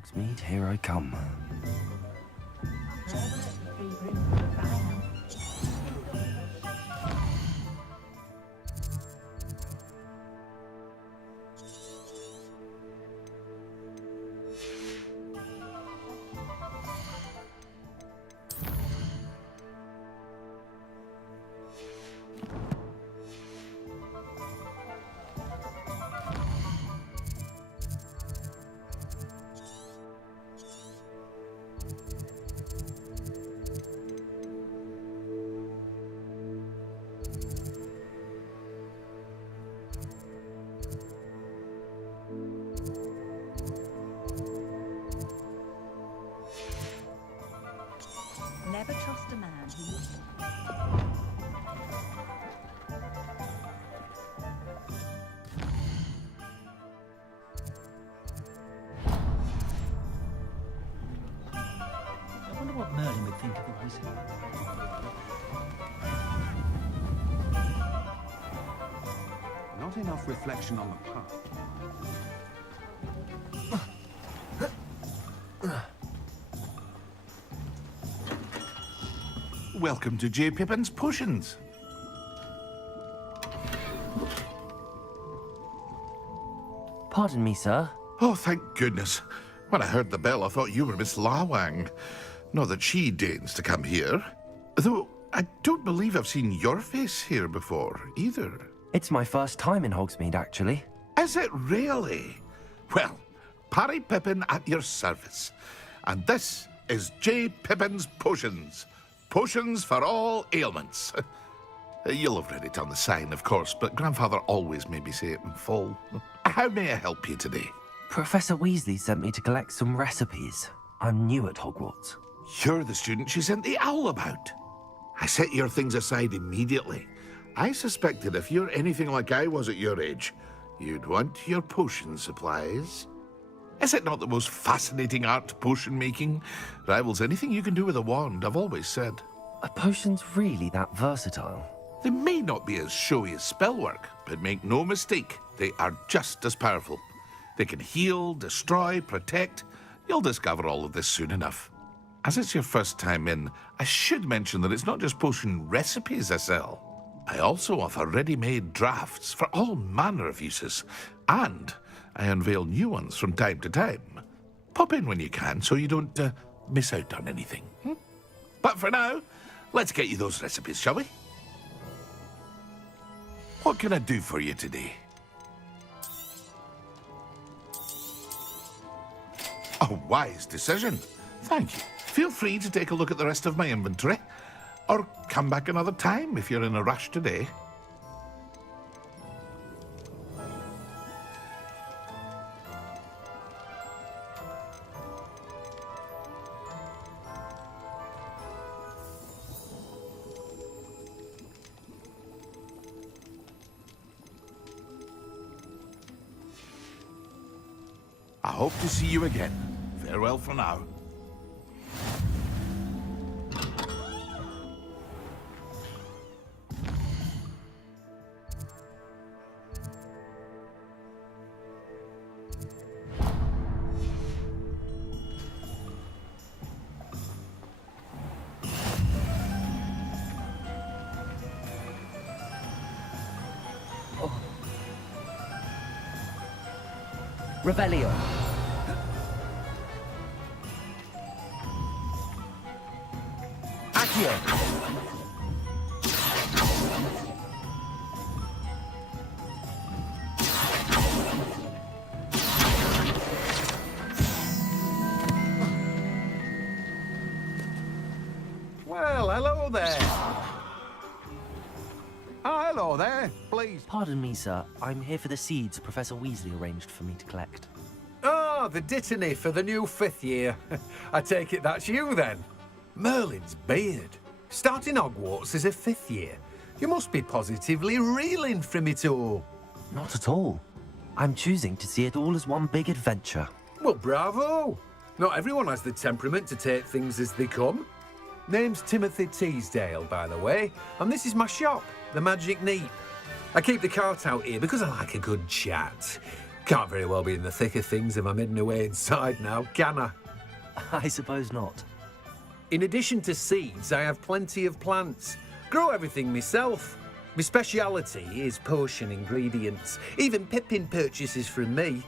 Hogsmeade, here I come. Never trust a man who... I wonder what Merlin would think of the wizard. Not enough reflection on the past. Welcome to J. Pippin's Potions. Pardon me, sir. Oh, thank goodness. When I heard the bell, I thought you were Miss Lawang. Not that she deigns to come here. Though, I don't believe I've seen your face here before, either. It's my first time in Hogsmeade, actually. Is it really? Well, Parry Pippin at your service. And this is J. Pippin's Potions. Potions for all ailments. You'll have read it on the sign, of course, but Grandfather always made me say it in full. How may I help you today? Professor Weasley sent me to collect some recipes. I'm new at Hogwarts. You're the student she sent the owl about. I set your things aside immediately. I suspected if you're anything like I was at your age, you'd want your potion supplies. Is it not the most fascinating art, potion making? Rivals anything you can do with a wand, I've always said. Are potions really that versatile? They may not be as showy as spellwork, but make no mistake, they are just as powerful. They can heal, destroy, protect. You'll discover all of this soon enough. As it's your first time in, I should mention that it's not just potion recipes I sell. I also offer ready-made drafts for all manner of uses, and I unveil new ones from time to time. Pop in when you can so you don't miss out on anything. But for now, let's get you those recipes, shall we? What can I do for you today? A wise decision. Thank you. Feel free to take a look at the rest of my inventory, or come back another time if you're in a rush today. I hope to see you again. Farewell for now. Revelio. Accio. Well, hello there. Hello there. Please. Pardon me, sir. I'm here for the seeds Professor Weasley arranged for me to collect. Oh, the dittany for the new 5th year. I take it that's you, then. Merlin's beard. Starting Hogwarts as a 5th year. You must be positively reeling from it all. Not at all. I'm choosing to see it all as one big adventure. Well, bravo. Not everyone has the temperament to take things as they come. Name's Timothy Teasdale, by the way, and this is my shop, the Magic Neep. I keep the cart out here because I like a good chat. Can't very well be in the thick of things if I'm hidden away inside now, can I? I suppose not. In addition to seeds, I have plenty of plants. Grow everything myself. My speciality is potion ingredients. Even Pippin purchases from me.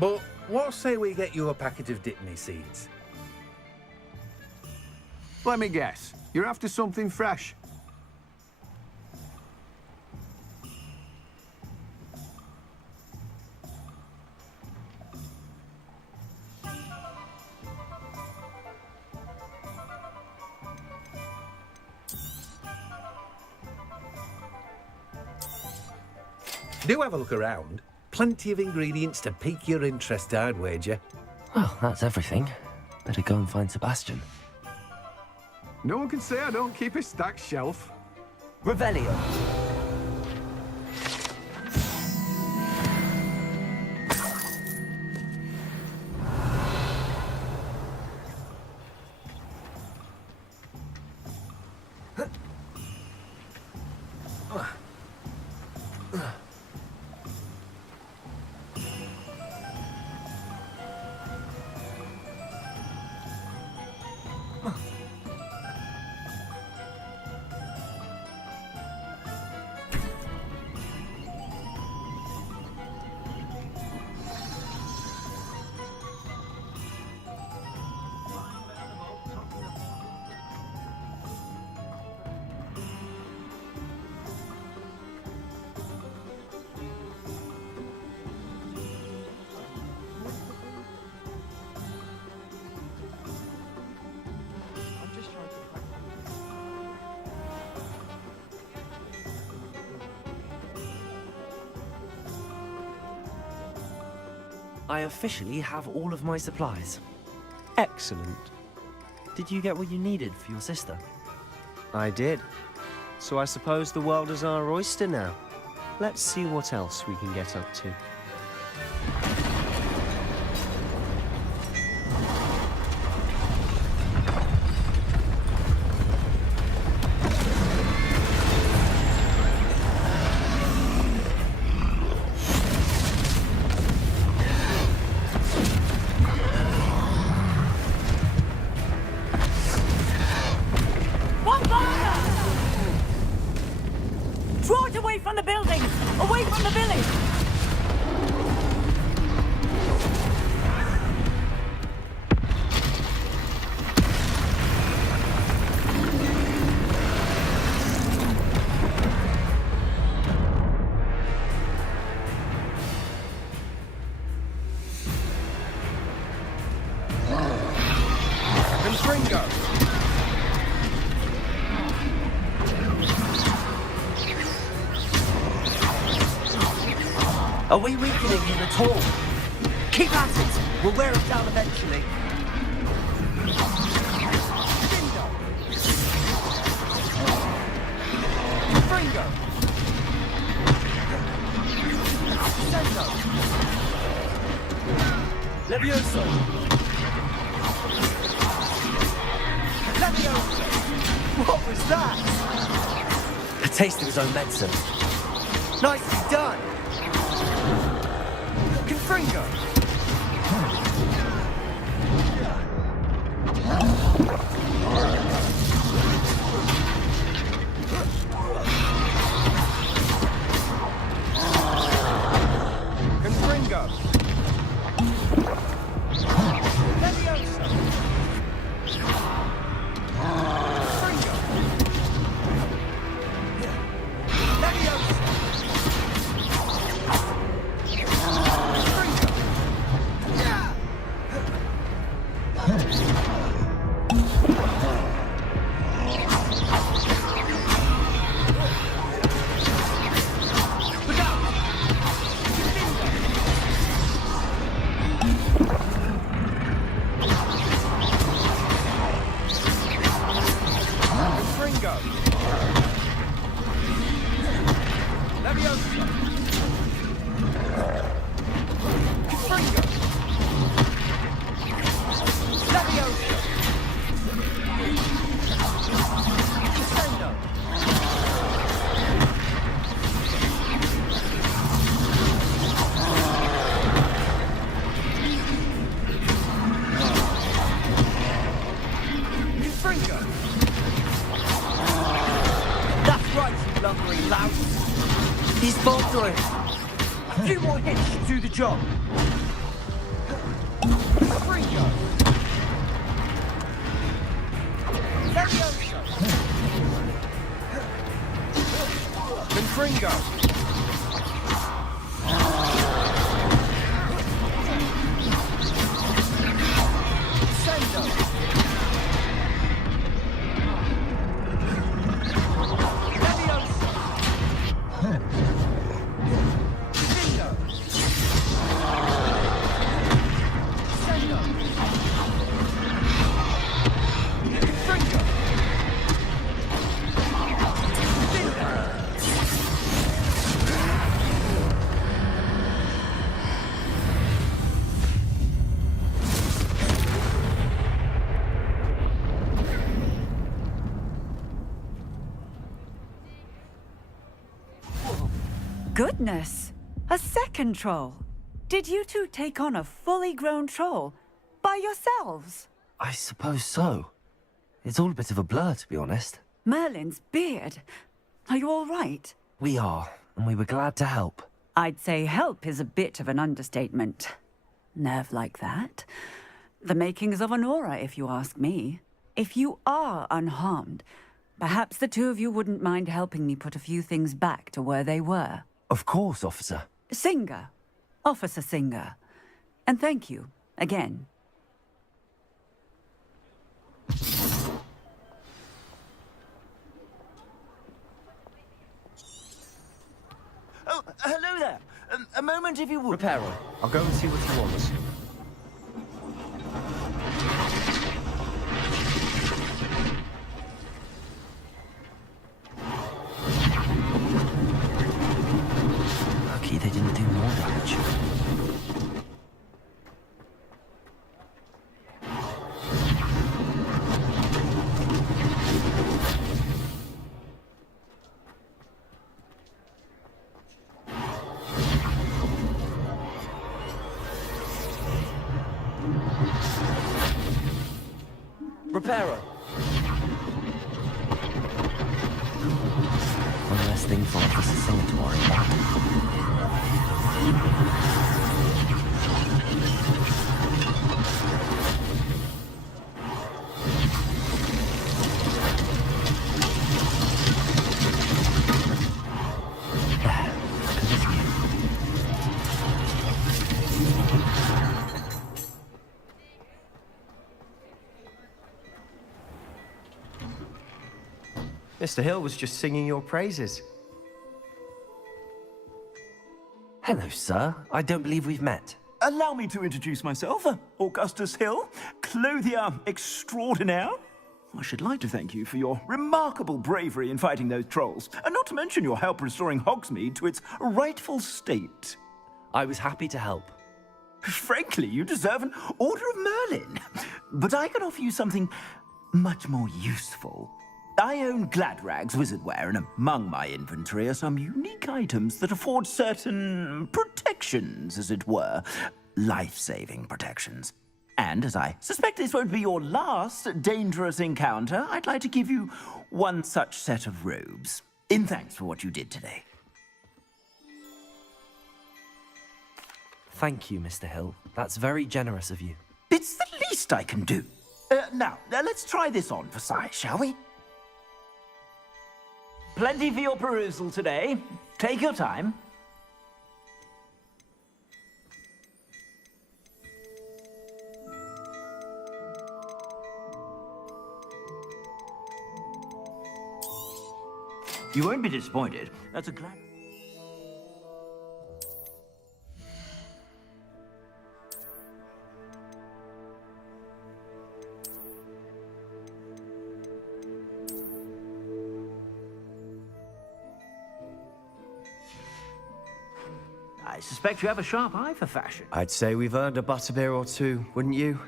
But what say we get you a packet of Dittany seeds? Let me guess. You're after something fresh. Do have a look around. Plenty of ingredients to pique your interest, I'd wager. Well, that's everything. Better go and find Sebastian. No one can say I don't keep a stacked shelf. Revelio. I officially have all of my supplies. Excellent. Did you get what you needed for your sister? I did. So I suppose the world is our oyster now. Let's see what else we can get up to. Draw it away from the building! Away from the village! Are we weakening him at all? Keep at it! We'll wear him down eventually. Fringo! Sendo! Levioso! Levioso! What was that? A taste of his own medicine. Nicely done! Confringo! Confringo! Leviosa! Confringo! Leviosa! After it! A few more hits should do the job. Fringo! Levioso! Fringo! Sendo! Levioso! Fringo! Sendo! Fringo! Goodness! A second troll! Did you two take on a fully grown troll? By yourselves? I suppose so. It's all a bit of a blur, to be honest. Merlin's beard. Are you all right? We are, and we were glad to help. I'd say help is a bit of an understatement. Nerve like that. The makings of an aura, if you ask me. If you are unharmed, perhaps the two of you wouldn't mind helping me put a few things back to where they were. Of course, officer. Singer. Officer Singer. And thank you, again. Oh, hello there. A moment, if you would. Reparo, I'll go and see what he wants. Lucky they didn't do more damage. Reparo. One less thing for Officer Singer to worry about. Mr. Hill was just singing your praises. Hello, sir. I don't believe we've met. Allow me to introduce myself, Augustus Hill, clothier extraordinaire. I should like to thank you for your remarkable bravery in fighting those trolls, and not to mention your help restoring Hogsmeade to its rightful state. I was happy to help. Frankly, you deserve an Order of Merlin. But I can offer you something much more useful. I own Gladrag's wizardware, and among my inventory are some unique items that afford certain protections, as it were. Life-saving protections. And as I suspect this won't be your last dangerous encounter, I'd like to give you one such set of robes, in thanks for what you did today. Thank you, Mr. Hill. That's very generous of you. It's the least I can do. Now, let's try this on for size, shall we? Plenty for your perusal today. Take your time. You won't be disappointed. That's a glad... I suspect you have a sharp eye for fashion. I'd say we've earned a butterbeer or two, wouldn't you?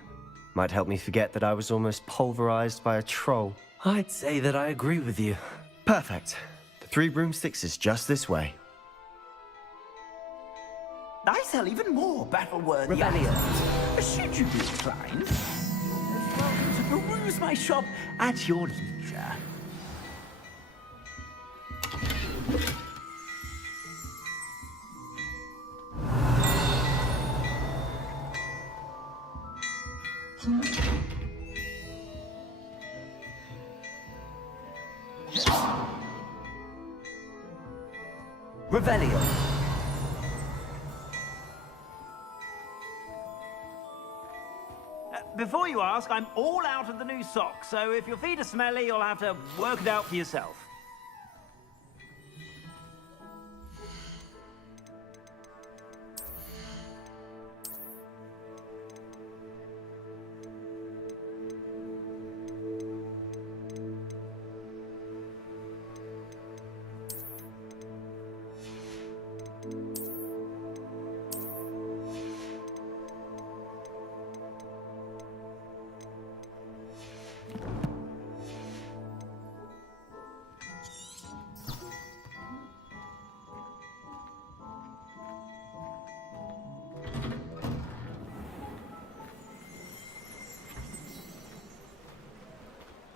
Might help me forget that I was almost pulverized by a troll. I'd say that I agree with you. Perfect. The 3 broomsticks is just this way. I sell even more battle-worthy items. Should you be inclined, you're welcome to peruse my shop at your leisure. Revelio. Before you ask, I'm all out of the new socks, so if your feet are smelly, you'll have to work it out for yourself.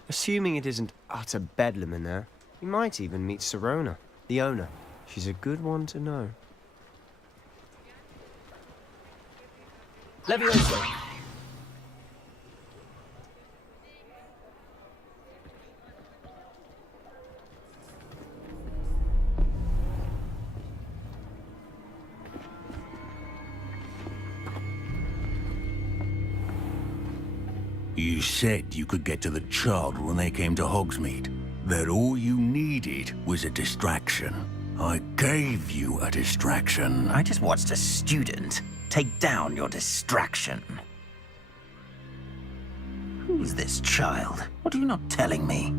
Assuming it isn't utter bedlam in there, you might even meet Sirona, the owner. She's a good one to know. Levioso. You said you could get to the child when they came to Hogsmeade. That all you needed was a distraction. I gave you a distraction. I just watched a student take down your distraction. Who's this child? What are you not telling me?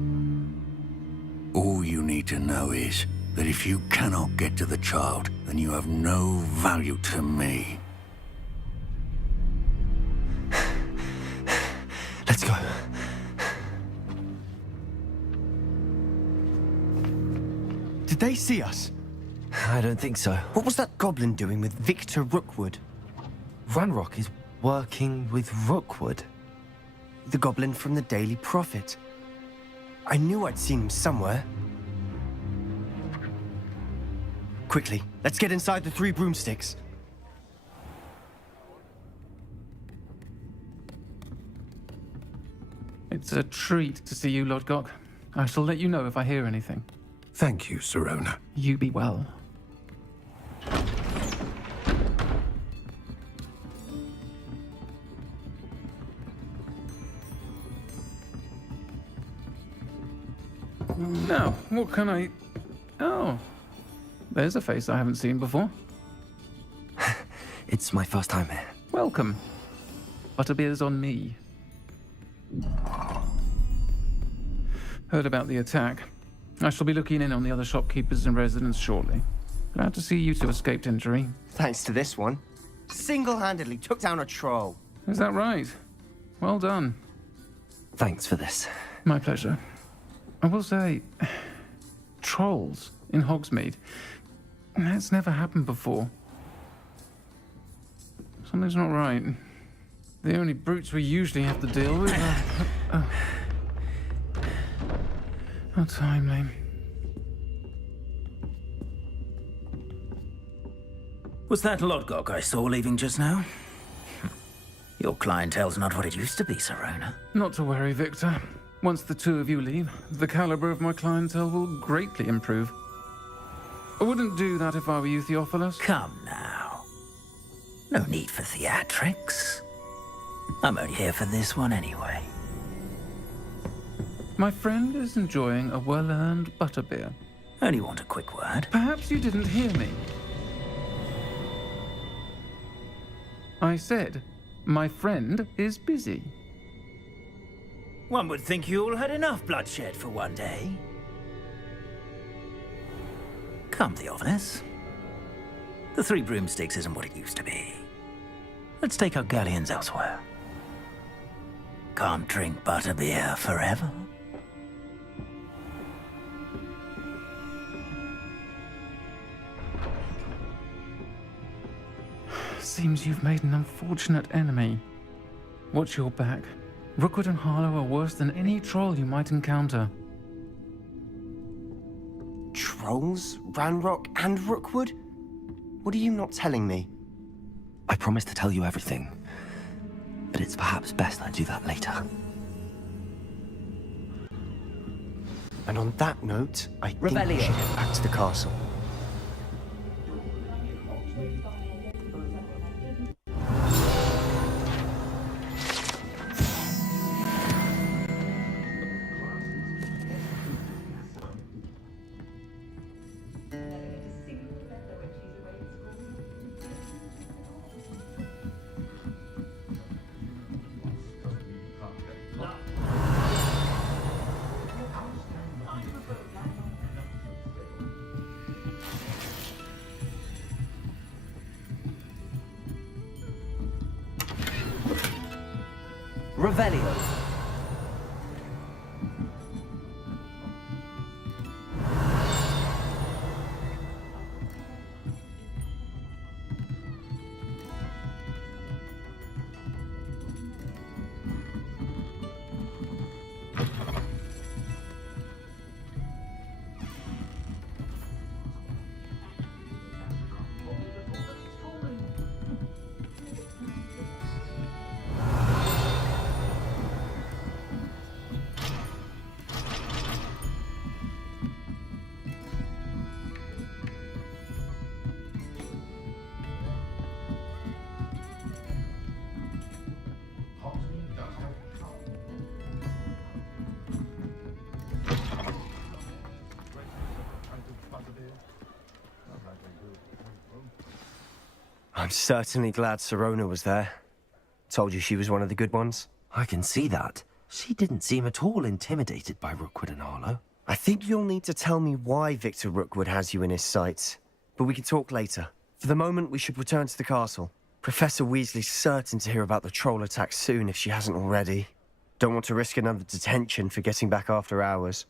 All you need to know is that if you cannot get to the child, then you have no value to me. Let's go. Did they see us? I don't think so. What was that goblin doing with Victor Rookwood? Ranrock is working with Rookwood. The goblin from the Daily Prophet. I knew I'd seen him somewhere. Quickly, let's get inside the 3 broomsticks. It's a treat to see you, Lodgok. I shall let you know if I hear anything. Thank you, Sirona. You be well. Now, what can I... Oh, there's a face I haven't seen before. It's my first time here. Welcome. Butterbeer's on me. Heard about the attack. I shall be looking in on the other shopkeepers and residents shortly. Glad to see you two escaped injury. Thanks to this one. Single-handedly took down a troll. Is that right? Well done. Thanks for this. My pleasure. I will say, trolls in Hogsmeade. That's never happened before. Something's not right. The only brutes we usually have to deal with are... How timely. Was that Lodgok I saw leaving just now? Your clientele's not what it used to be, Sirona. Not to worry, Victor. Once the 2 of you leave, the caliber of my clientele will greatly improve. I wouldn't do that if I were you, Theophilus. Come now. No need for theatrics. I'm only here for this one anyway. My friend is enjoying a well-earned butterbeer. Only want a quick word. Perhaps you didn't hear me. I said, my friend is busy. One would think you all had enough bloodshed for one day. Come, Theophilus. The 3 broomsticks isn't what it used to be. Let's take our galleons elsewhere. Can't drink butterbeer forever. Seems you've made an unfortunate enemy. Watch your back. Rookwood and Harlow are worse than any troll you might encounter. Trolls? Ranrock and Rookwood? What are you not telling me? I promise to tell you everything. but it's perhaps best I do that later. And on that note, I think we should get back to the castle. Revelio. I'm certainly glad Sirona was there. Told you she was one of the good ones. I can see that. She didn't seem at all intimidated by Rookwood and Arlo. I think you'll need to tell me why Victor Rookwood has you in his sights. But we can talk later. For the moment, we should return to the castle. Professor Weasley's certain to hear about the troll attack soon if she hasn't already. Don't want to risk another detention for getting back after hours.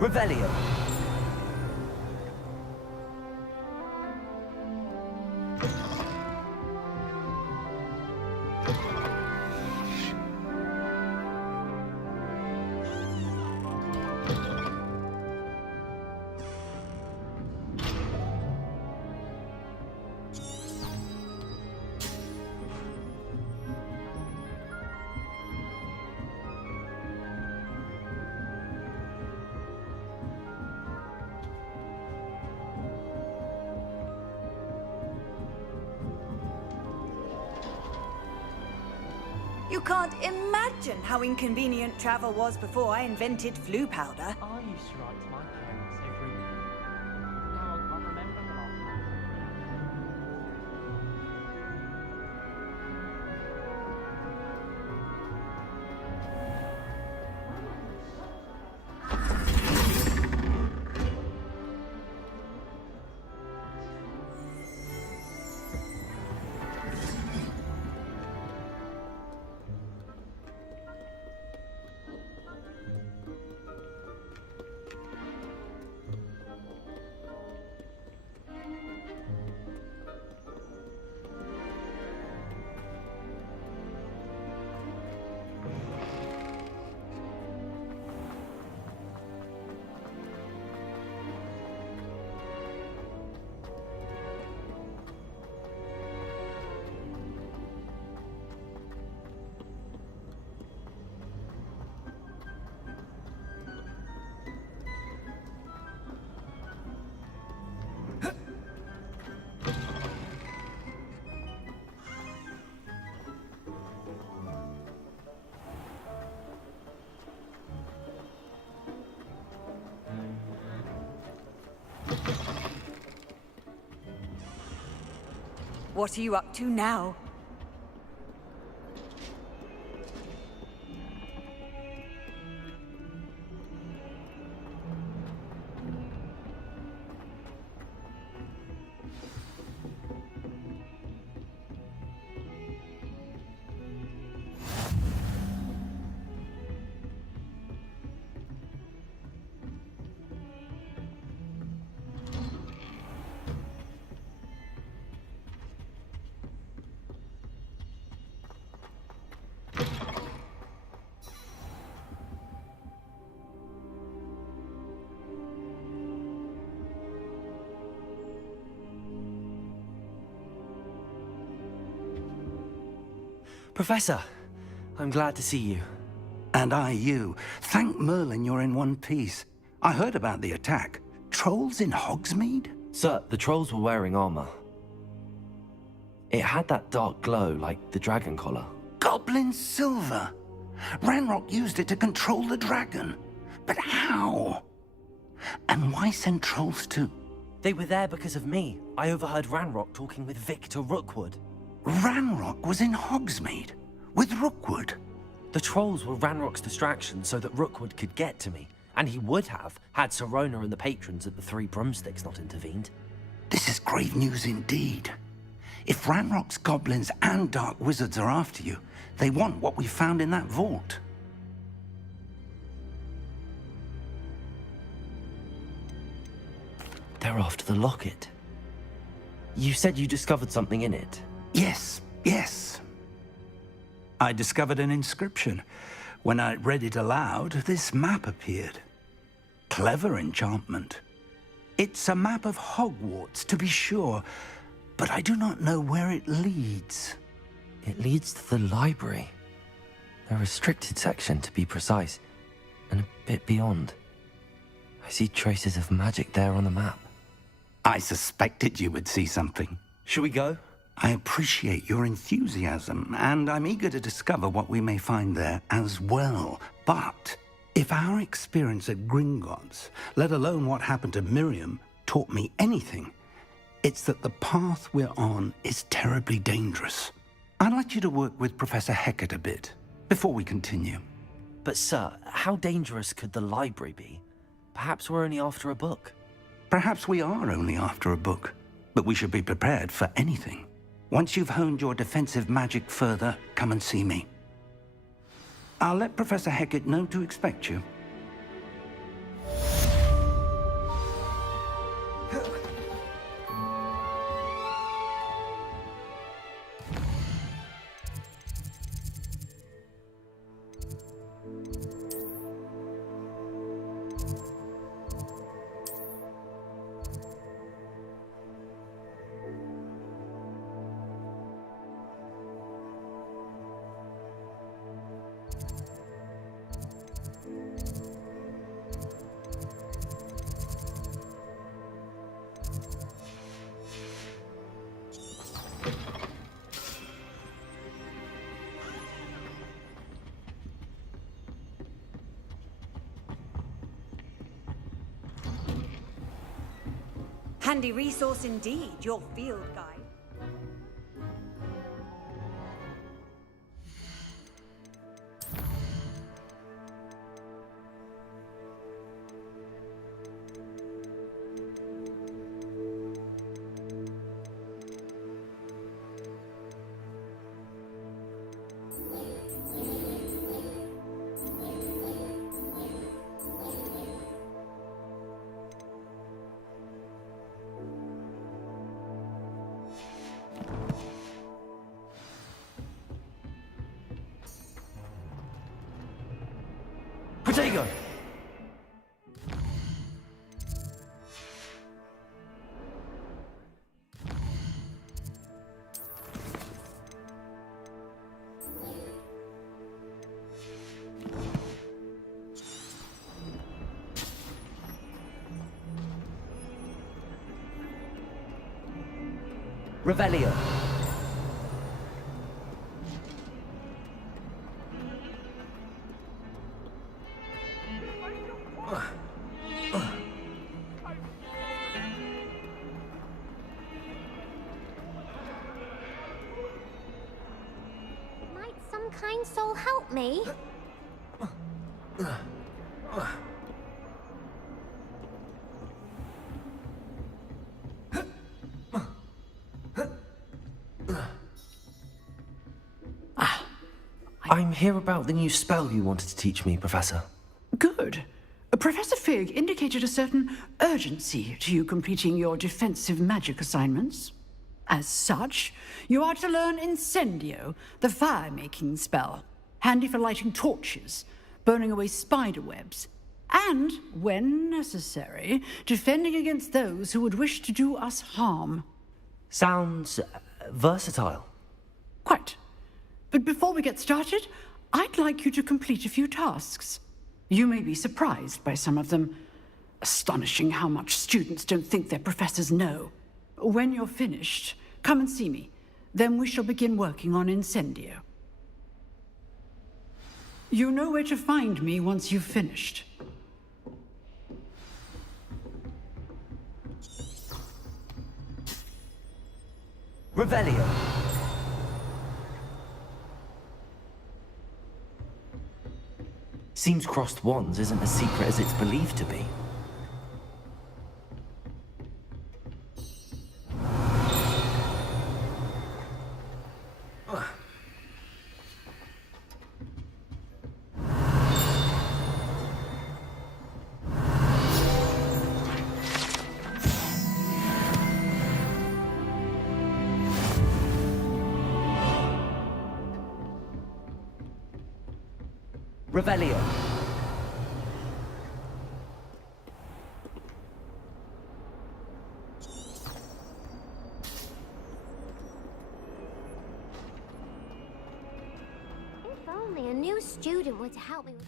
Revelio. You can't imagine how inconvenient travel was before I invented flu powder. I used to write to my parents every week. Now I can't remember the last time. What are you up to now? Professor, I'm glad to see you. And I you. Thank Merlin you're in one piece. I heard about the attack. Trolls in Hogsmeade? Sir, the trolls were wearing armor. It had that dark glow like the dragon collar. Goblin silver. Ranrock used it to control the dragon. But how? And why send trolls too? They were there because of me. I overheard Ranrock talking with Victor Rookwood. Ranrock was in Hogsmeade with Rookwood. The trolls were Ranrock's distraction so that Rookwood could get to me. And he would have, had Sirona and the patrons at the Three Broomsticks not intervened. This is grave news indeed. If Ranrock's goblins and dark wizards are after you, they want what we found in that vault. They're after the locket. You said you discovered something in it. Yes, yes. I discovered an inscription. When I read it aloud, this map appeared. Clever enchantment. It's a map of Hogwarts, to be sure, but I do not know where it leads. It leads to the library. A restricted section, to be precise, and a bit beyond. I see traces of magic there on the map. I suspected you would see something. Shall we go? I appreciate your enthusiasm, and I'm eager to discover what we may find there as well. But if our experience at Gringotts, let alone what happened to Miriam, taught me anything, it's that the path we're on is terribly dangerous. I'd like you to work with Professor Hecat a bit before we continue. But sir, how dangerous could the library be? Perhaps we're only after a book. Perhaps we are only after a book, but we should be prepared for anything. Once you've honed your defensive magic further, come and see me. I'll let Professor Hecat know to expect you. Handy resource indeed, your field guide. Protego! Revelio. Might some kind soul help me? I'm here about the new spell you wanted to teach me, Professor. Good. Professor Fig indicated a certain urgency to you completing your defensive magic assignments. As such, you are to learn Incendio, the fire-making spell, handy for lighting torches, burning away spider webs, and, when necessary, defending against those who would wish to do us harm. Sounds versatile. Quite. But before we get started, I'd like you to complete a few tasks. You may be surprised by some of them. Astonishing how much students don't think their professors know. When you're finished, come and see me. Then we shall begin working on Incendio. You know where to find me once you've finished. Revelio. Seems crossed wands isn't as secret as it's believed to be. Revelio. If only a new student were to help me with...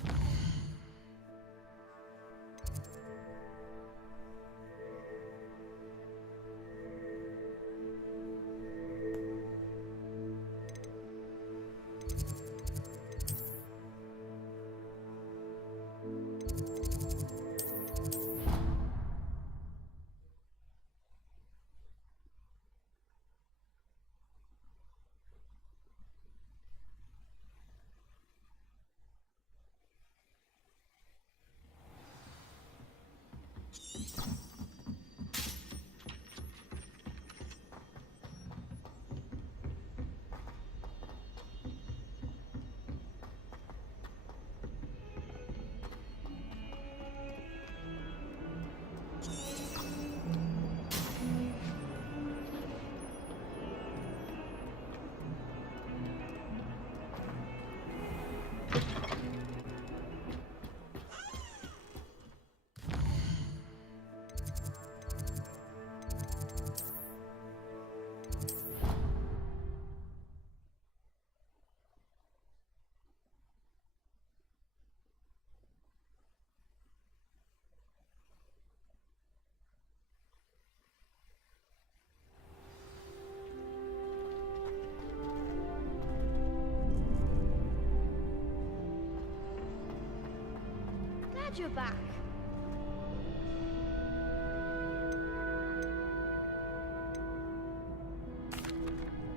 Glad you're back.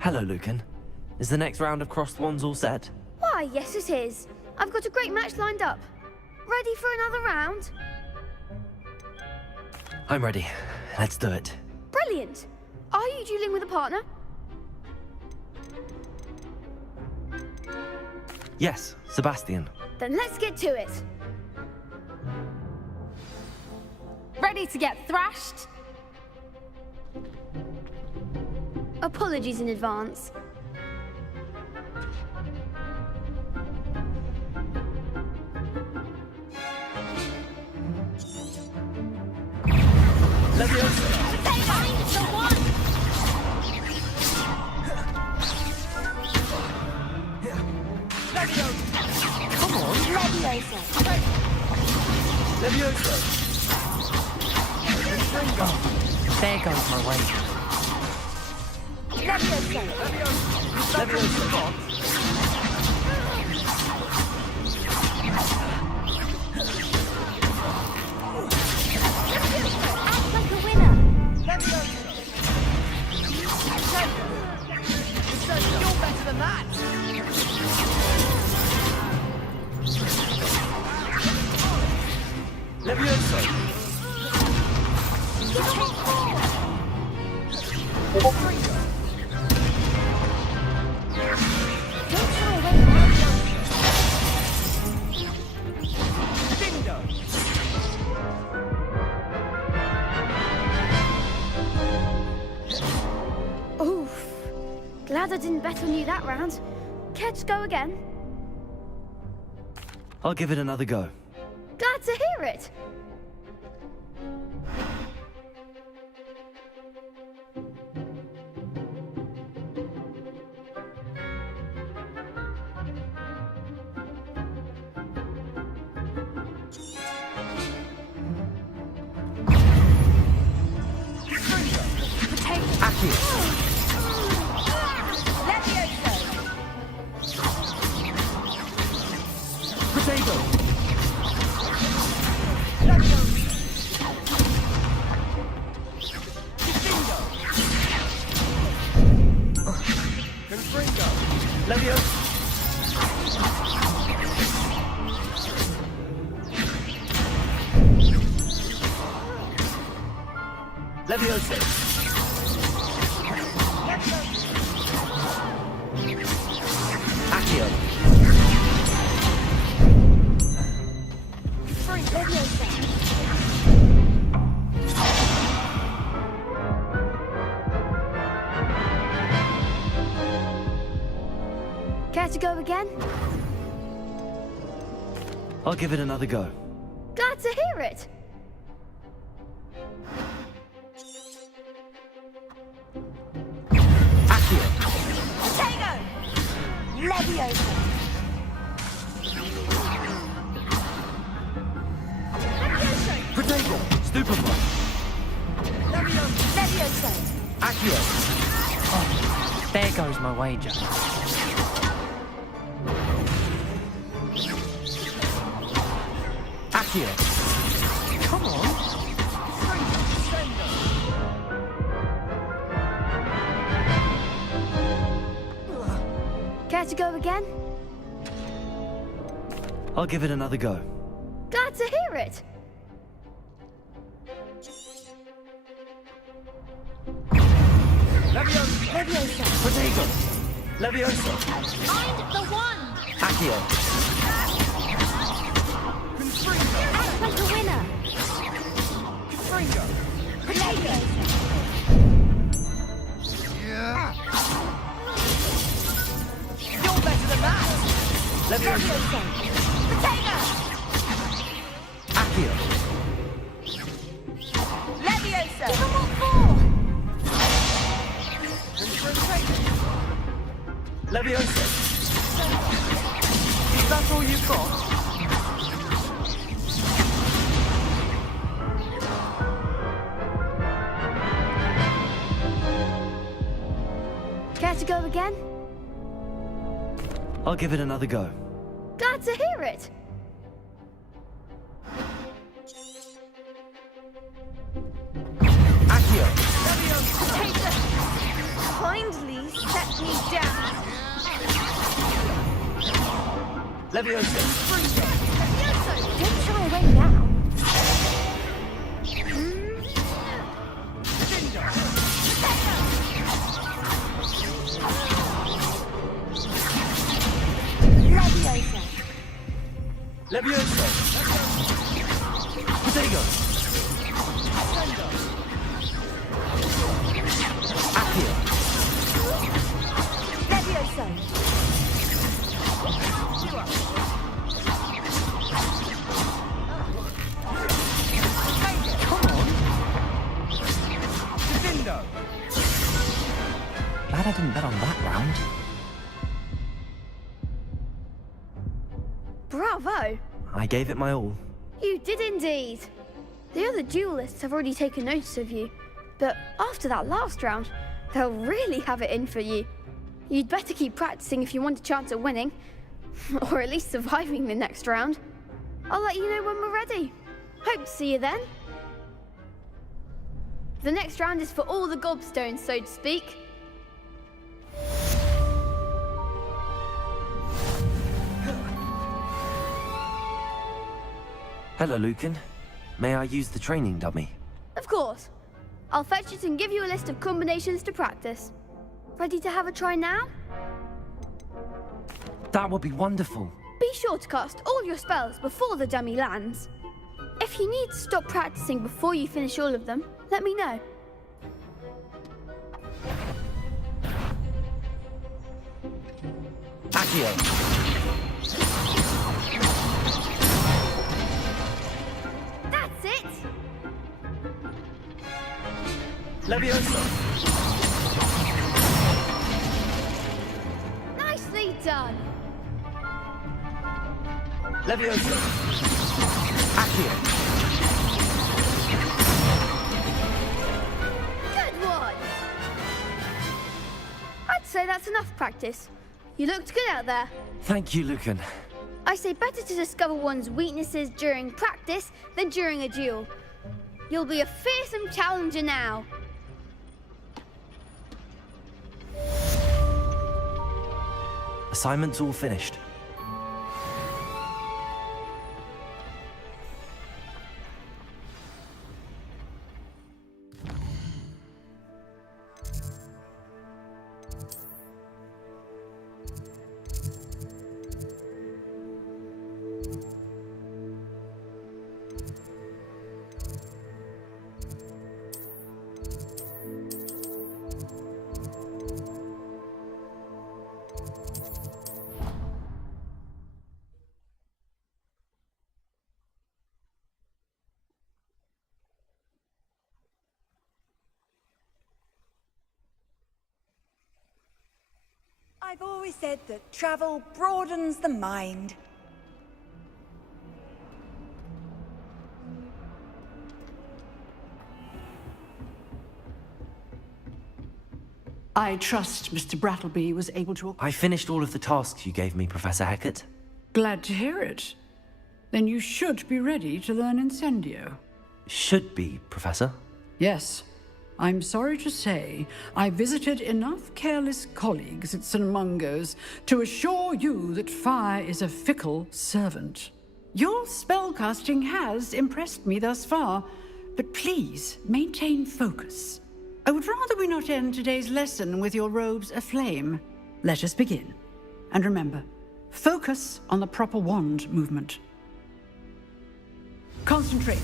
Hello, Lucan. Is the next round of crossed wands all set? Why, yes it is. I've got a great match lined up. Ready for another round? I'm ready. Let's do it. Brilliant. Are you dueling with a partner? Yes, Sebastian. Then let's get to it. Ready to get thrashed? Apologies in advance. Come on, Leviosa. Leviosa! There goes my wager. Leviosa. Act like a winner. You're better than that. Leviosa! Oof. Glad I didn't bet on you that round. Care to go again? I'll give it another go. Glad to hear it. Leviosa! Accio! Care to go again? I'll give it another go. Glad to hear it. Accio! Leviosa. Protego! Stupefy! Leviosa. Accio! Oh, there goes my wager. Accio! Come on! Care to go again? I'll give it another go. Glad to hear it. Leviosa. Protego! Leviosa! Find the one. Accio! Act like a winner. Leviosa. You're better than that. Leviosa! Potato. Accio! Leviosa. Give them what for. Leviosa! Is that all you've got? Care to go again? I'll give it another go. Glad to hear it. Accio! Kindly set me down. Leviosa. Don't shy away now. Leviosa. Potato. Accio. Levioso. Glad I didn't bet on that round. Bravo! I gave it my all. You did indeed. The other duelists have already taken notice of you, but after that last round, they'll really have it in for you. You'd better keep practicing if you want a chance at winning, or at least surviving the next round. I'll let you know when we're ready. Hope to see you then. The next round is for all the gobstones, so to speak. Hello, Lucan. May I use the training dummy? Of course. I'll fetch it and give you a list of combinations to practice. Ready to have a try now? That would be wonderful. Be sure to cast all your spells before the dummy lands. If you need to stop practicing before you finish all of them, let me know. Accio. That's it! Leviosa. Nicely done! Leviosa. Accio. Good one! I'd say that's enough practice. You looked good out there. Thank you, Lucan. I say better to discover one's weaknesses during practice than during a duel. You'll be a fearsome challenger now. Assignment's all finished. I've always said that travel broadens the mind. I trust Mr. Brattleby was able to... I finished all of the tasks you gave me, Professor Hecat. Glad to hear it. Then you should be ready to learn Incendio. Should be, Professor. Yes. I'm sorry to say, I visited enough careless colleagues at St. Mungo's to assure you that fire is a fickle servant. Your spellcasting has impressed me thus far, but please maintain focus. I would rather we not end today's lesson with your robes aflame. Let us begin. And remember, focus on the proper wand movement. Concentrate,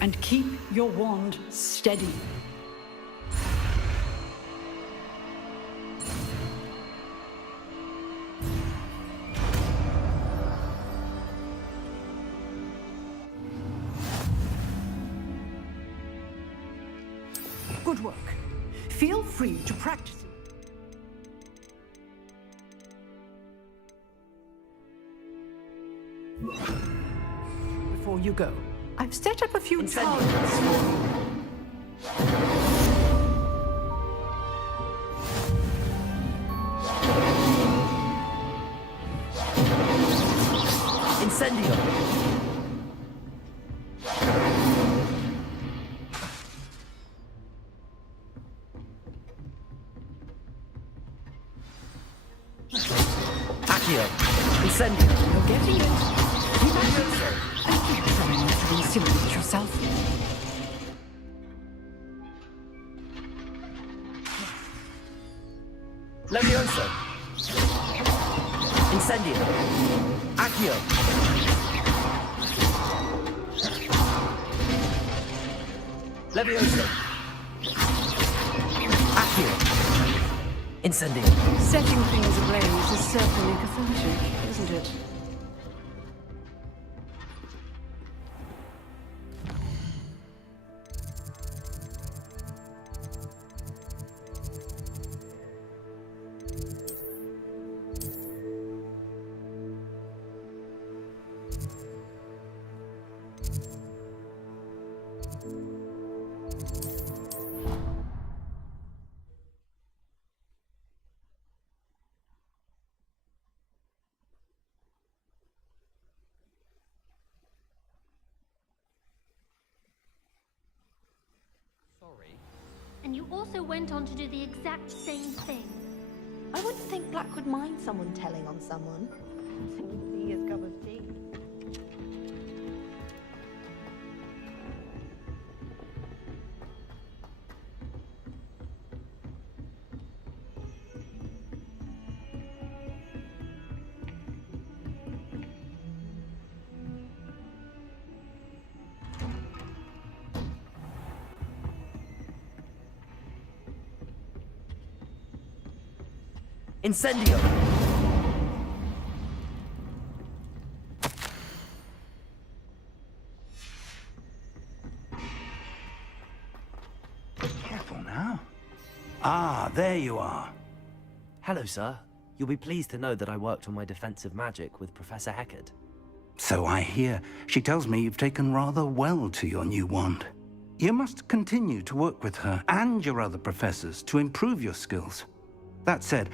and keep your wand steady. Good work. Feel free to practice. Before you go, I've set up a few targets for you. Incendio! Accio! Incendio! You're getting it. Keep at it. And keep trying not to incinerate yourself. Levioso! Incendio! Accio! Levioso! Accio! Incendio! Setting things ablaze is certainly cathartic, isn't it? And you also went on to do the exact same thing. I wouldn't think Black would mind someone telling on someone. Seems to be his cup of tea. Incendio! Careful now. Ah, there you are. Hello, sir. You'll be pleased to know that I worked on my defensive magic with Professor Heckard. So I hear. She tells me you've taken rather well to your new wand. You must continue to work with her and your other professors to improve your skills. That said,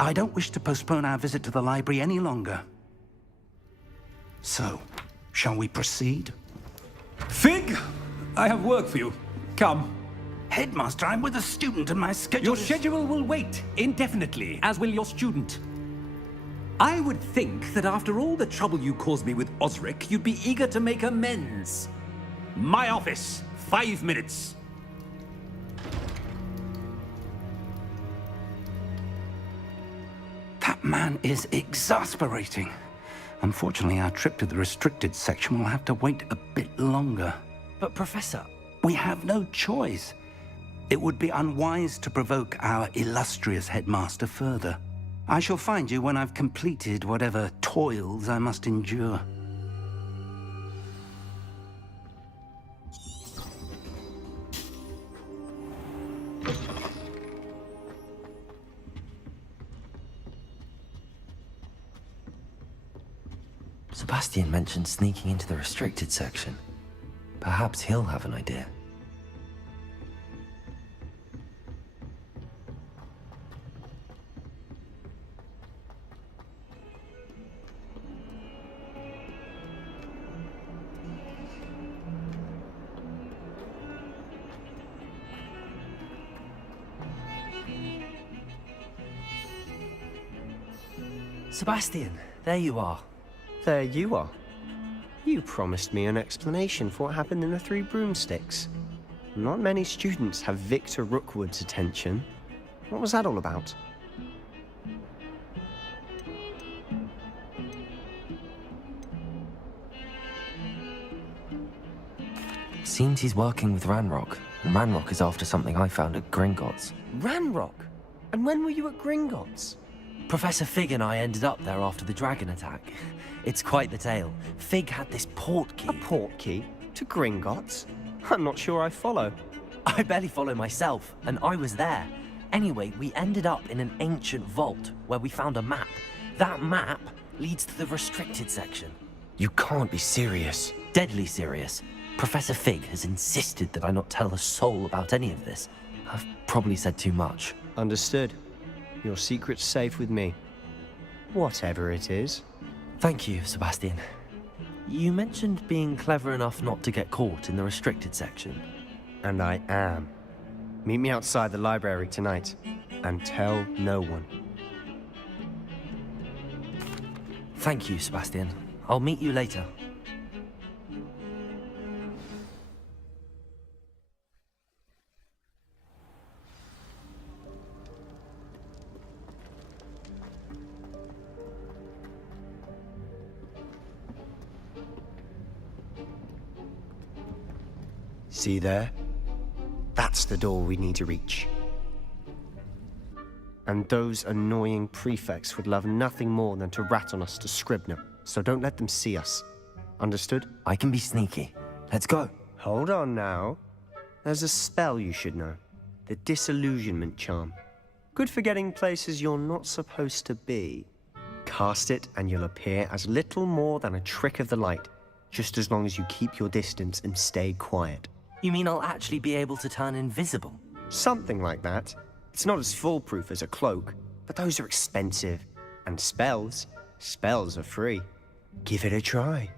I don't wish to postpone our visit to the library any longer. So, shall we proceed? Fig! I have work for you. Come. Headmaster, I'm with a student and my schedule Your schedule will wait indefinitely, as will your student. I would think that after all the trouble you caused me with Osric, you'd be eager to make amends. My office, 5 minutes. That man is exasperating. Unfortunately, our trip to the restricted section will have to wait a bit longer. But, Professor... We have no choice. It would be unwise to provoke our illustrious headmaster further. I shall find you when I've completed whatever toils I must endure. Sebastian mentioned sneaking into the restricted section. Perhaps he'll have an idea. Sebastian, there you are. There you are. You promised me an explanation for what happened in the Three Broomsticks. Not many students have Victor Rookwood's attention. What was that all about? Seems he's working with Ranrock, and Ranrock is after something I found at Gringotts. Ranrock? And when were you at Gringotts? Professor Fig and I ended up there after the dragon attack. It's quite the tale. Fig had this port key. A port key? To Gringotts? I'm not sure I follow. I barely follow myself, and I was there. Anyway, we ended up in an ancient vault where we found a map. That map leads to the restricted section. You can't be serious. Deadly serious. Professor Fig has insisted that I not tell a soul about any of this. I've probably said too much. Understood. Your secret's safe with me. Whatever it is. Thank you, Sebastian. You mentioned being clever enough not to get caught in the restricted section. And I am. Meet me outside the library tonight, and tell no one. Thank you, Sebastian. I'll meet you later. See there? That's the door we need to reach. And those annoying prefects would love nothing more than to rat on us to Scribner, so don't let them see us. Understood? I can be sneaky. Let's go. Hold on now. There's a spell you should know. The Disillusionment Charm. Good for getting places you're not supposed to be. Cast it and you'll appear as little more than a trick of the light, just as long as you keep your distance and stay quiet. You mean I'll actually be able to turn invisible? Something like that. It's not as foolproof as a cloak, but those are expensive. And spells are free. Give it a try.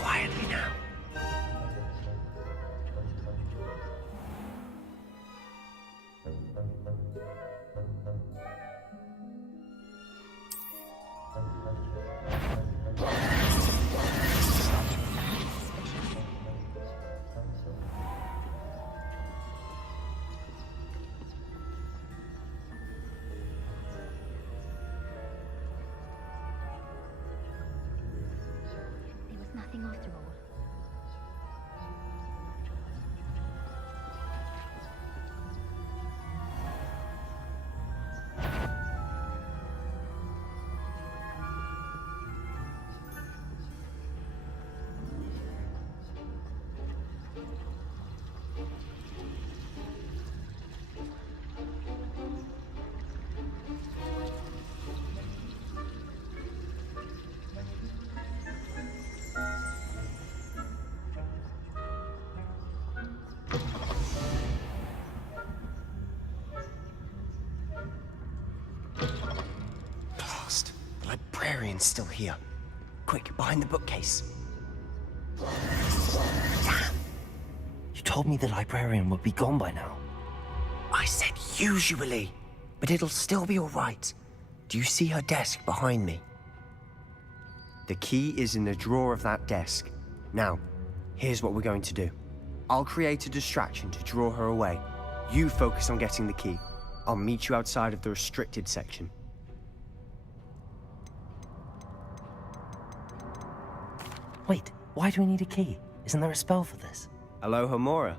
Quietly now. There was nothing after all. Blast. The librarian's still here. Quick, behind the bookcase. Damn! You told me the librarian would be gone by now. I said usually, but it'll still be all right. Do you see her desk behind me? The key is in the drawer of that desk. Now, here's what we're going to do. I'll create a distraction to draw her away. You focus on getting the key. I'll meet you outside of the restricted section. Wait, why do we need a key? Isn't there a spell for this? Alohomora.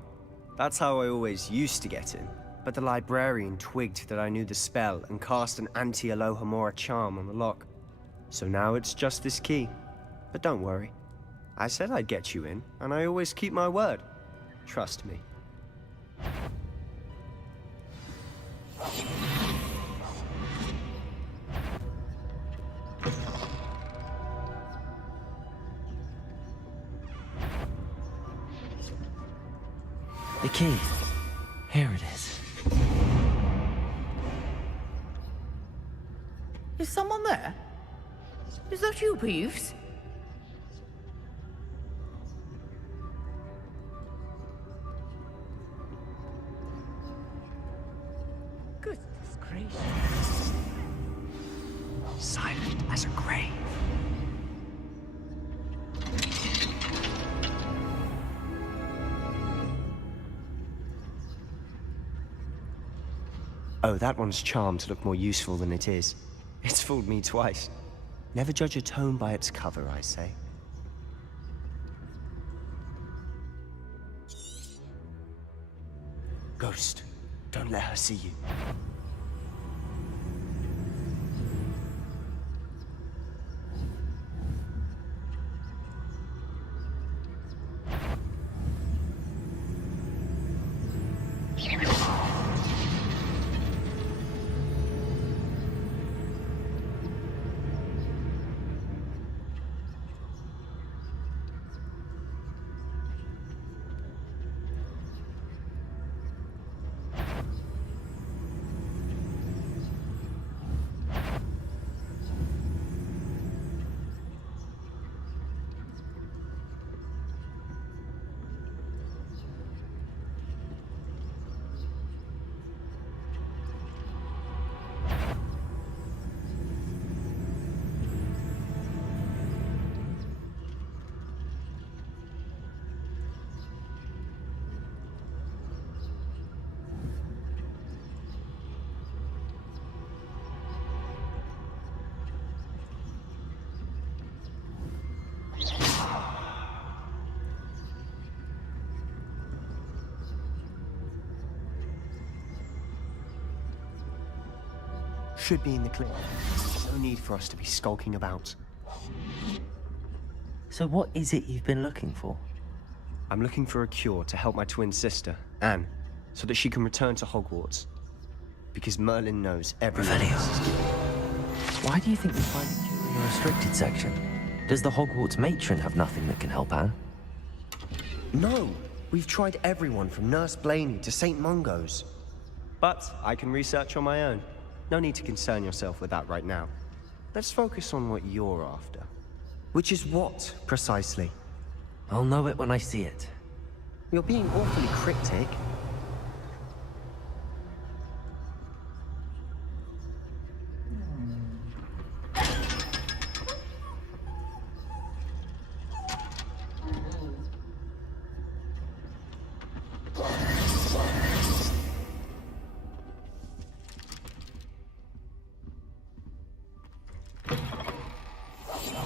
That's how I always used to get in. But the librarian twigged that I knew the spell and cast an anti-Alohomora charm on the lock. So now it's just this key. But don't worry. I said I'd get you in, and I always keep my word. Trust me. The key. Here it is. Is someone there? Is that you, Peeves? Goodness gracious. Silent as a grave. Oh, that one's charmed to look more useful than it is. It's fooled me twice. Never judge a tome by its cover, I say. Ghost, don't let her see you. Should be in the clear. No need for us to be skulking about. So what is it you've been looking for? I'm looking for a cure to help my twin sister, Anne, so that she can return to Hogwarts. Because Merlin knows everything. Why do you think we find a cure in the restricted section? Does the Hogwarts matron have nothing that can help Anne? No! We've tried everyone from Nurse Blaney to St. Mungo's. But I can research on my own. No need to concern yourself with that right now. Let's focus on what you're after. Which is what, precisely? I'll know it when I see it. You're being awfully cryptic.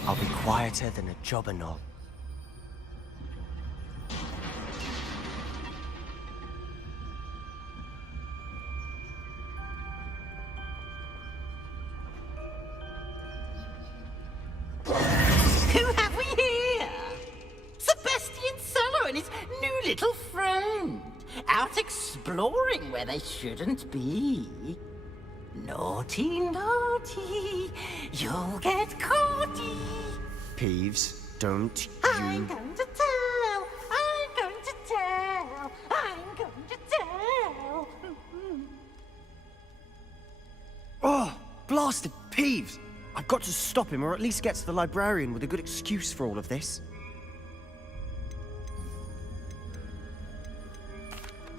I'll be quieter than a jobber knob. Who have we here? Sebastian Sallow and his new little friend. Out exploring where they shouldn't be. Naughty, naughty, you'll get caughty. Peeves, don't I'm going to tell, I'm going to tell, I'm going to tell. Oh, blasted Peeves! I've got to stop him, or at least get to the librarian with a good excuse for all of this.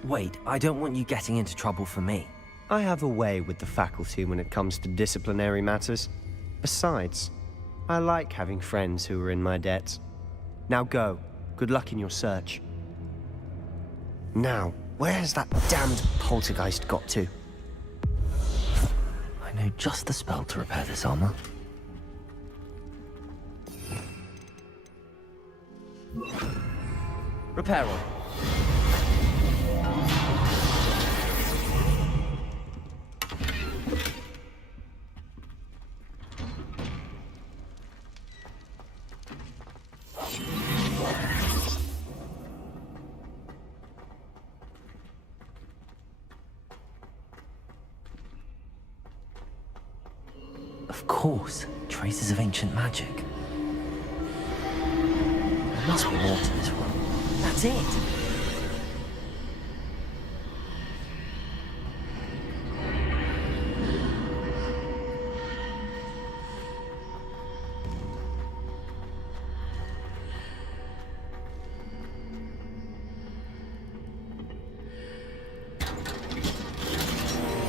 Wait, I don't want you getting into trouble for me. I have a way with the faculty when it comes to disciplinary matters. Besides, I like having friends who are in my debt. Now go. Good luck in your search. Now, where has that damned poltergeist got to? I know just the spell to repair this armor. Repair all. Of course, traces of ancient magic. There must be more to this one. That's it!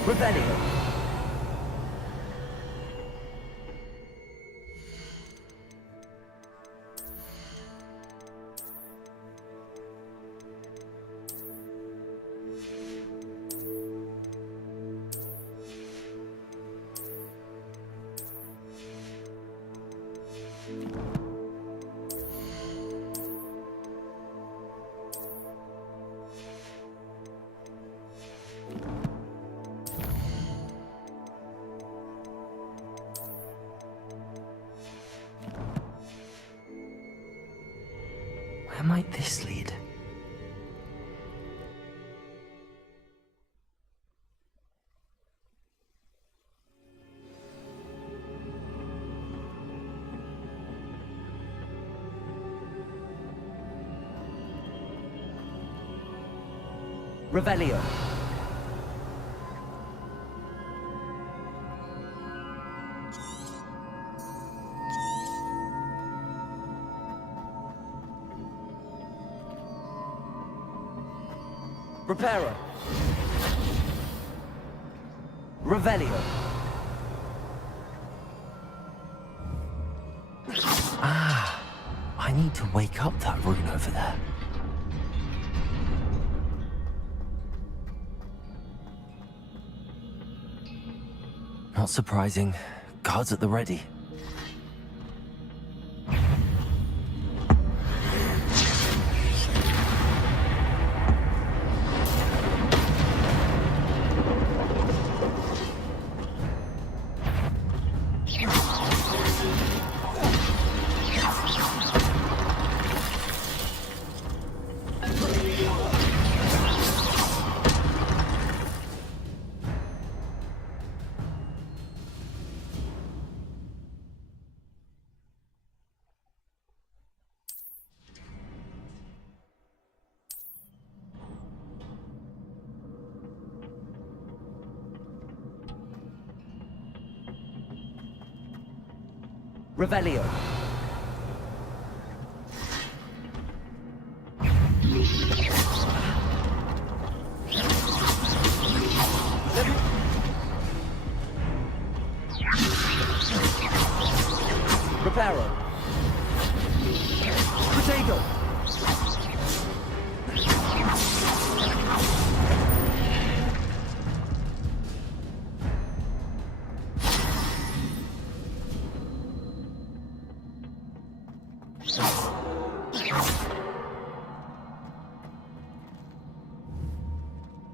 Revelio. Where might this lead? Revelio. Reparo. Revelio. Ah, I need to wake up that rune over there. Not surprising. Guards at the ready. Revelio. Reparo. Potato.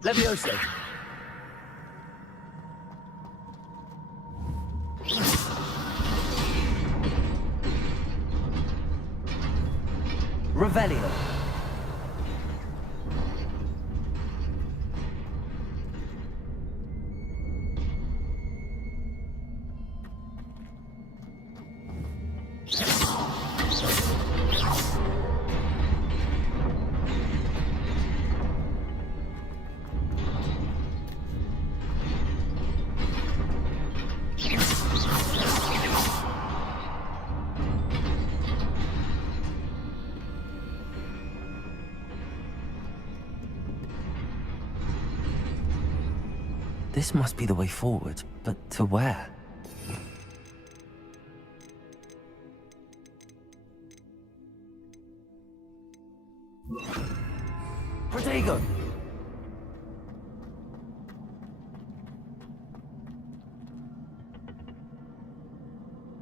Levioso. Revelio. This must be the way forward, but to where? Protego!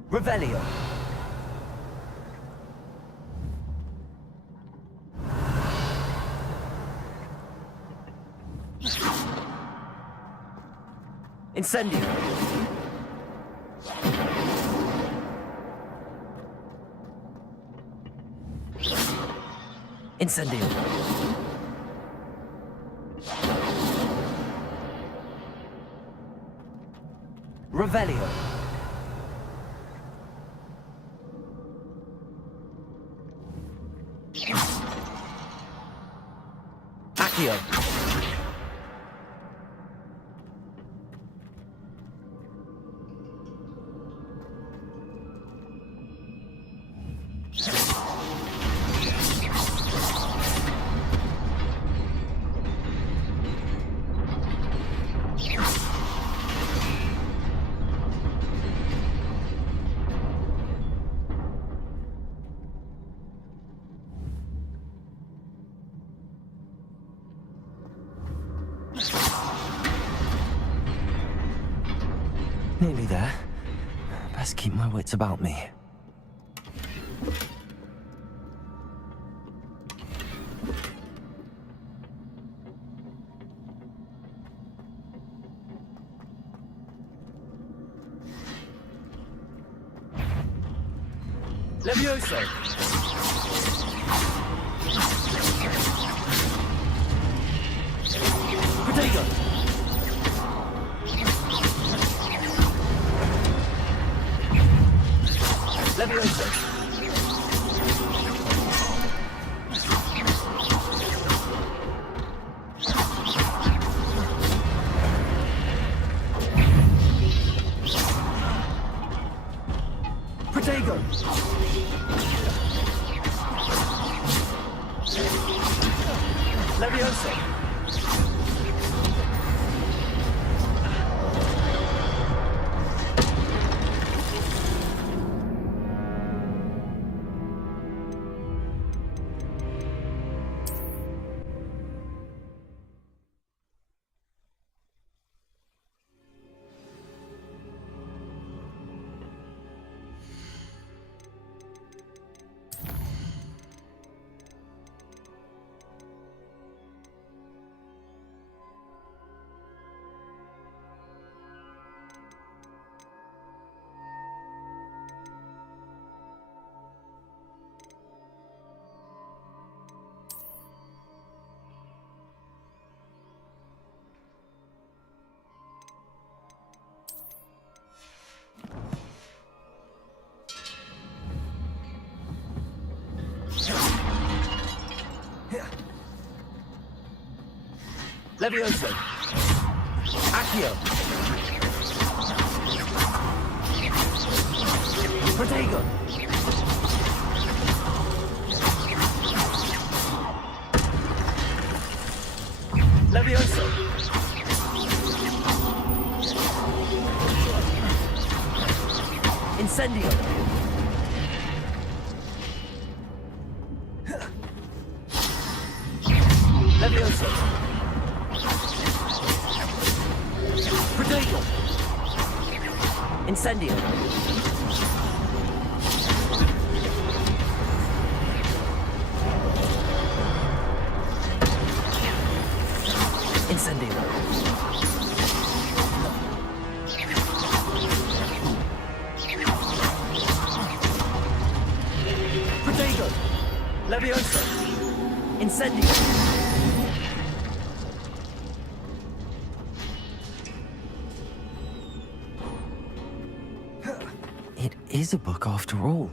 Revelio! Incendio! Incendio! Revelio! Accio! Nearly there. Best keep my wits about me. Levioso! Protego! Levioso! Protego! Levioso! Levioso! Accio! Protego! Levioso! Incendio! Levioso! Protego! Incendio! Incendio! Protego! Levioso! Incendio! It is a book after all.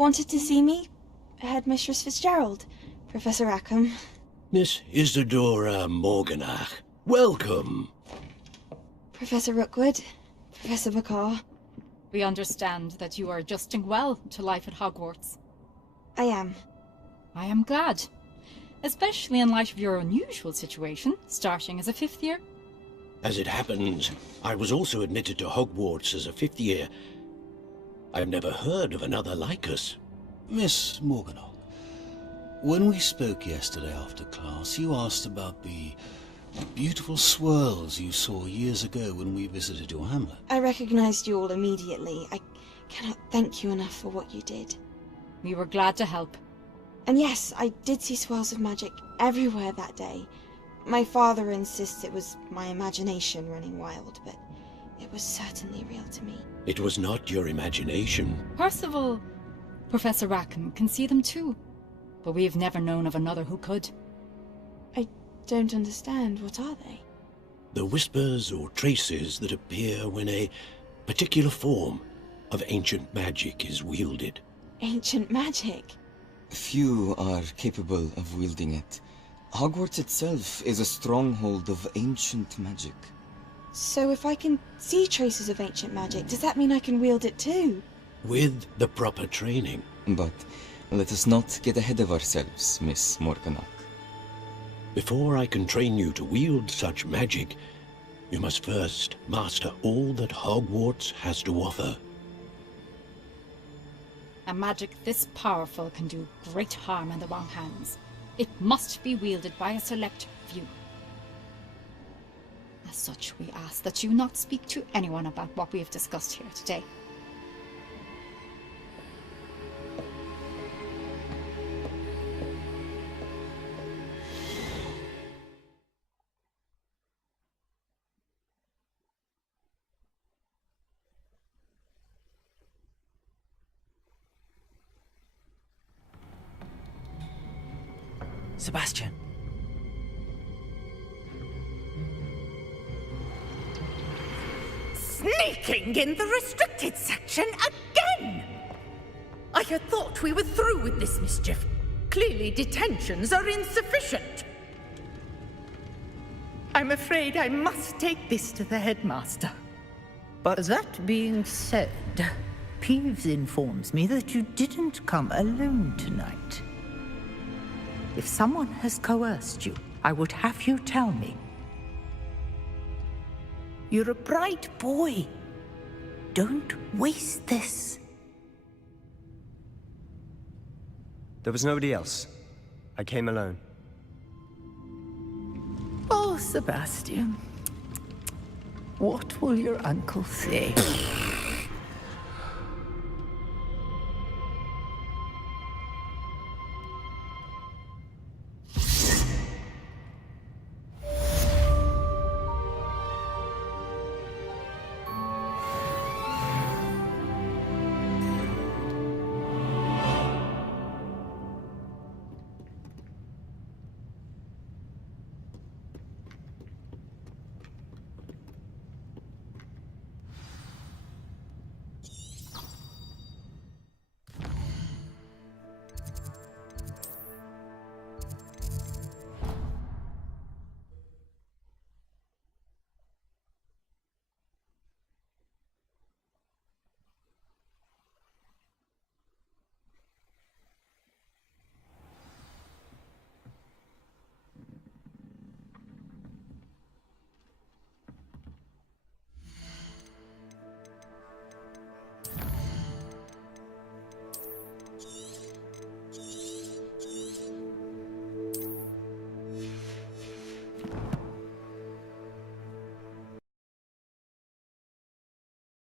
wanted to see me? Headmistress Fitzgerald, Professor Rackham. Miss Isadora Morganach, welcome. Professor Rookwood, Professor Bakar. We understand that you are adjusting well to life at Hogwarts. I am. I am glad. Especially in light of your unusual situation, starting as a 5th year. As it happens, I was also admitted to Hogwarts as a 5th year. I've never heard of another like us. Miss Morganach, when we spoke yesterday after class, you asked about the beautiful swirls you saw years ago when we visited your hamlet. I recognized you all immediately. I cannot thank you enough for what you did. We were glad to help. And yes, I did see swirls of magic everywhere that day. My father insists it was my imagination running wild, but it was certainly real to me. It was not your imagination. Percival, Professor Rackham can see them too, but we have never known of another who could. I don't understand. What are they? The whispers or traces that appear when a particular form of ancient magic is wielded. Ancient magic? Few are capable of wielding it. Hogwarts itself is a stronghold of ancient magic. So if I can see traces of ancient magic, does that mean I can wield it too? With the proper training. But let us not get ahead of ourselves, Miss Morganach. Before I can train you to wield such magic, you must first master all that Hogwarts has to offer. A magic this powerful can do great harm in the wrong hands. It must be wielded by a select few. As such, we ask that you not speak to anyone about what we have discussed here today. Sebastian. Sneaking in the restricted section again! I had thought we were through with this mischief. Clearly detentions are insufficient. I'm afraid I must take this to the headmaster. But that being said, Peeves informs me that you didn't come alone tonight. If someone has coerced you, I would have you tell me. You're a bright boy. Don't waste this. There was nobody else. I came alone. Oh, Sebastian. What will your uncle say?